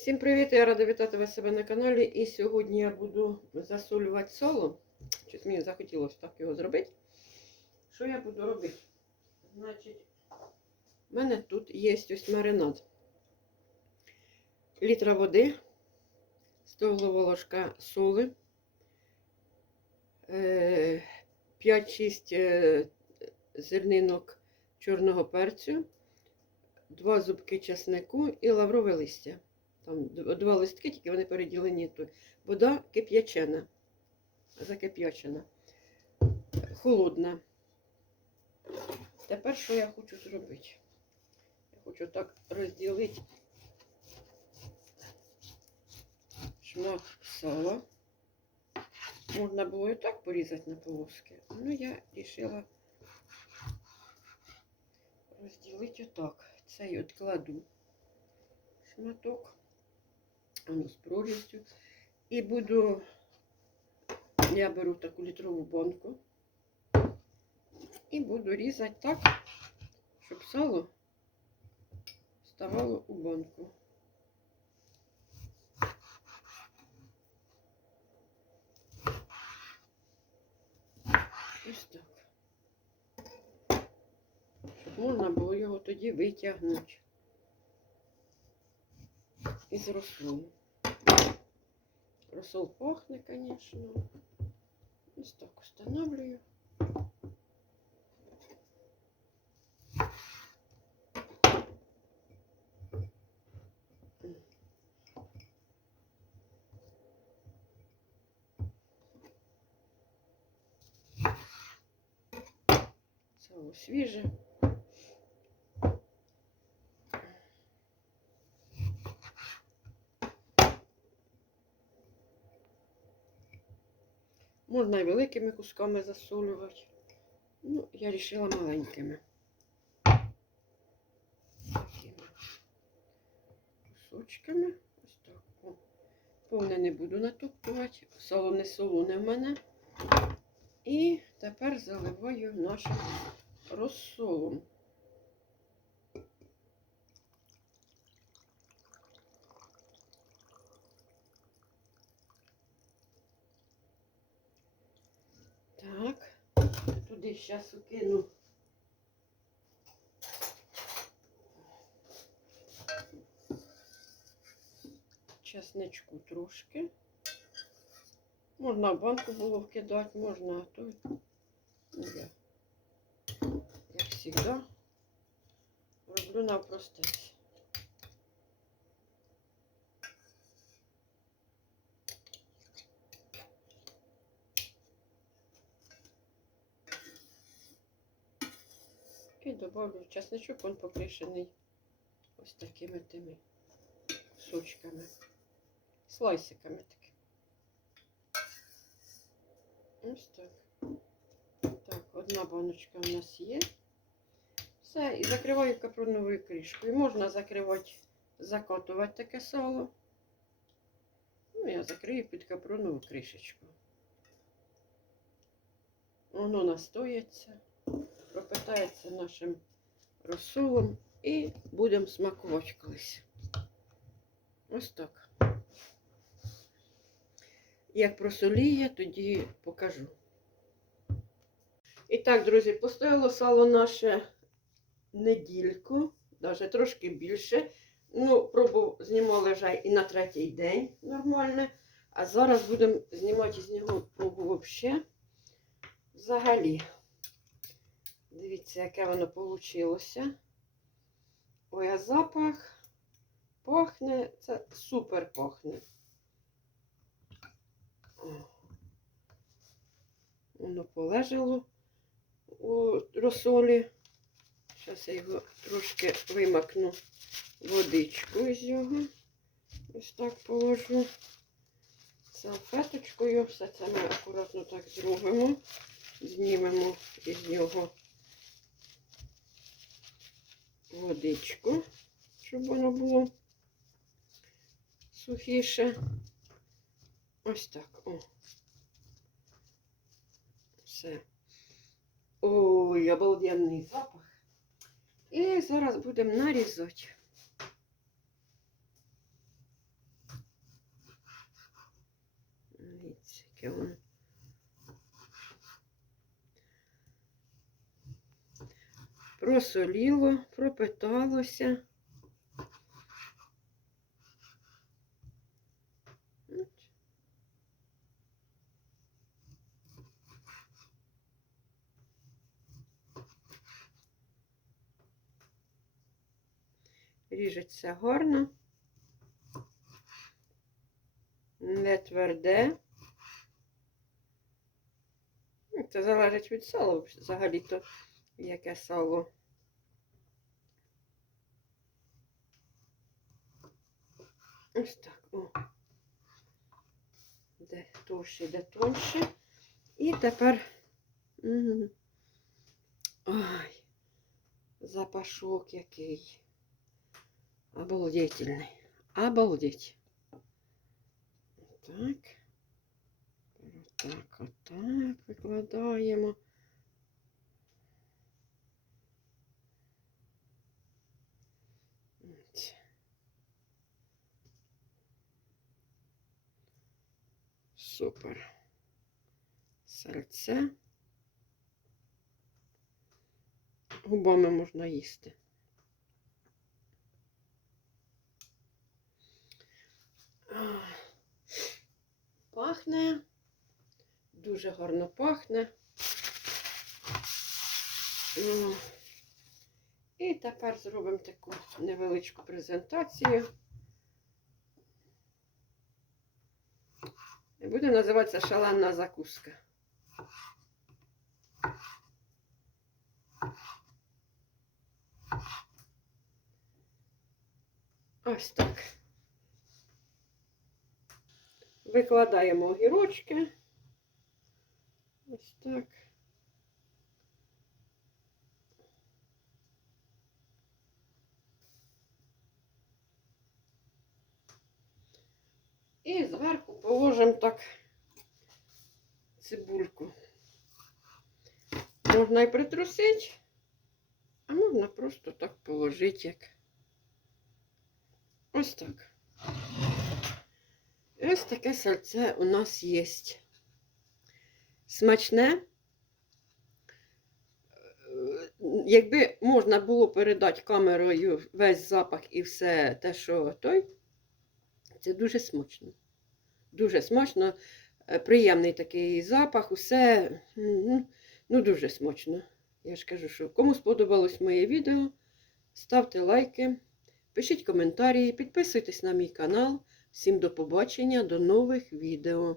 Всім привіт! Я рада вітати вас себе на каналі. І сьогодні я буду засолювати соло. Щось мені захотілося так його зробити. Що я буду робити? Значить, в мене тут є ось маринад. Літра води, столова ложка соли, е, 5-6 е, зернинок чорного перцю, 2 зубки чеснику і лаврове листя. Там два листки, тільки вони переділені тут. Вода кип'ячена. Закип'ячена. Холодна. Тепер що я хочу зробити? Я хочу так розділити шмат сала. Можна було і так порізати на полоски. Ну, я вирішила розділити отак. Цей от кладу шматок. Воно з прорізцю. І буду, я беру таку літрову банку і буду різати так, щоб сало ставало у банку. Ось так. Щоб можна було його тоді витягнути із розсолу. Розсол пахне, звісно. Ось так установлюю. Сало свіже. Можна і великими кусками засолювати. Ну, я вирішила маленькими. Такими кусочками. Ось так. О. Повне не буду натоптувати. Сало не солоне в мене. І тепер заливаю нашим розсолом. Так, туди зараз укину. Чесничку трошки. Можна банку було вкидати, можна а то. Я, як завжди, роблю навпростець. І добавлю чесничок, він покришений ось такими тими кусочками, слайсиками такими. Ось так. Так, одна баночка у нас є. Все, і закриваю капроновою кришкою. Можна закривати, закатувати таке сало. Ну, я закрию під капронову кришечку. Воно настоїться пропитається нашим розсолом і будемо смакувати колись. Ось так. Як просоліє, тоді покажу. І так, друзі, постояло сало наше недільку, навіть трошки більше. Ну, пробу знімали вже і на третій день нормально. А зараз будемо знімати з нього пробу взагалі. Дивіться, яке воно вийшло. Ой, а запах пахне, це супер пахне. Воно полежало у розсолі. Зараз я його трошки вимакну водичку з його. Ось так положу. Салфеточкою. Все це ми акуратно так зробимо. Знімемо із нього водичку, щоб воно було сухіше. Ось так. О. Все. Ой, обалденний запах. І зараз будемо нарізати. Дивіться, яке воно. Просоліло, пропиталося. Ріжеться гарно. Не тверде. Це залежить від сала взагалі-то, яке сало. Ось так. О. Де товще, де тоньше. І тепер. Ой, запашок який. Обалдетельний. Обалдеть. Так. Отак, отак викладаємо. Супер. Сальце. Губами можна їсти. Пахне. Дуже гарно пахне. Ну, І тепер зробимо таку невеличку презентацію. Буде називатися шаланна закуска. Ось так. Викладаємо огірочки. Ось так. І зверху положимо так цибульку. Можна і притрусити, а можна просто так положити, як ось так. Ось таке сальце у нас є. Смачне. Якби можна було передати камерою весь запах і все те, що той, це дуже смачно. Дуже смачно, Е, приємний такий запах, усе м, ну, дуже смачно. Я ж кажу, що кому сподобалось моє відео, ставте лайки, пишіть коментарі, підписуйтесь на мій канал. Всім до побачення, до нових відео.